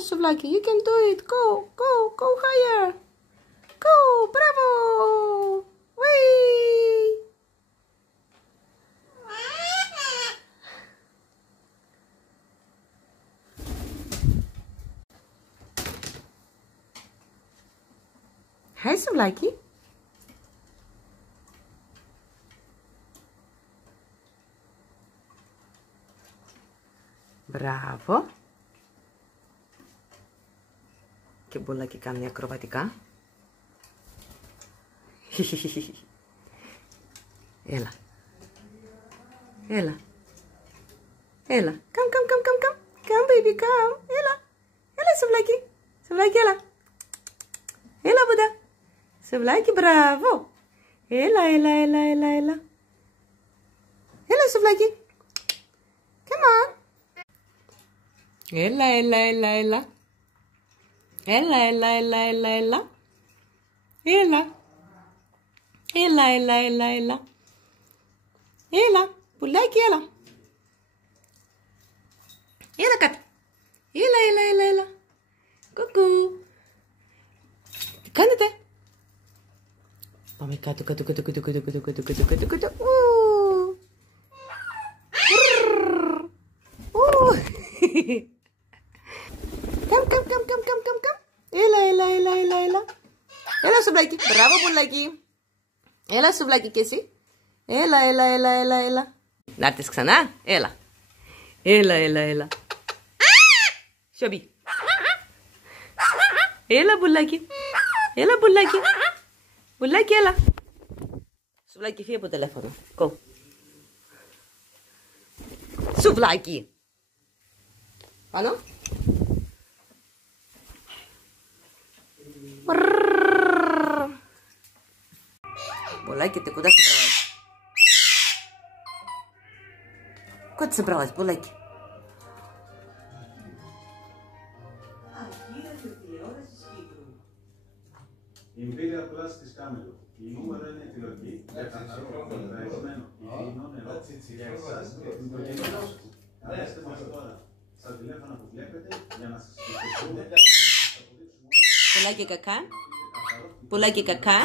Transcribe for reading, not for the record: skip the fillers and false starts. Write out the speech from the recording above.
σου, σουβλάκι. You can do it. Go, go, go higher. Go, μπράβο. Whee. Hi, σουβλάκι. Μπράβο. Και μπουλάκι κάνει ακροβατικά. Έλα. Έλα. Έλα. Come. Come, baby, come. Έλα. Έλα, σουβλάκι. Σουβλάκι, έλα. Έλα, μπουδά. Σουβλάκι, μπράβο. Έλα. Έλα, σουβλάκι. Come on. Έλα. Έλα. Έλα, πουλάκι, έλα. Έλα κάτω. Έλα. Κουκού. Τι κάνετε? Πάμε κάτω. Come. Έλα, σουβλάκι. Μπράβο, πουλάκι. Έλα, σουβλάκι και εσύ. Έλα. Να έρθεις ξανά. Έλα. Σιωπή. Έλα, πουλάκι. Πουλάκι, έλα. Σουβλάκι, φύγε από το τηλέφωνο. Go. Σουβλάκι. Πάνω. Пулайки, ты куда собралась? Куда ты собралась, Пулайки? Imperial Plastic Camelo. Η νούμερο είναι επιλογή για καθαρό, τετραεσμένο, υγιεινό νερό για εσάς και την οικογένειά σας. Καλέστε μας τώρα στα τηλέφωνα που βλέπετε για να σας συζητήσουμε. Πουλάκι κακά.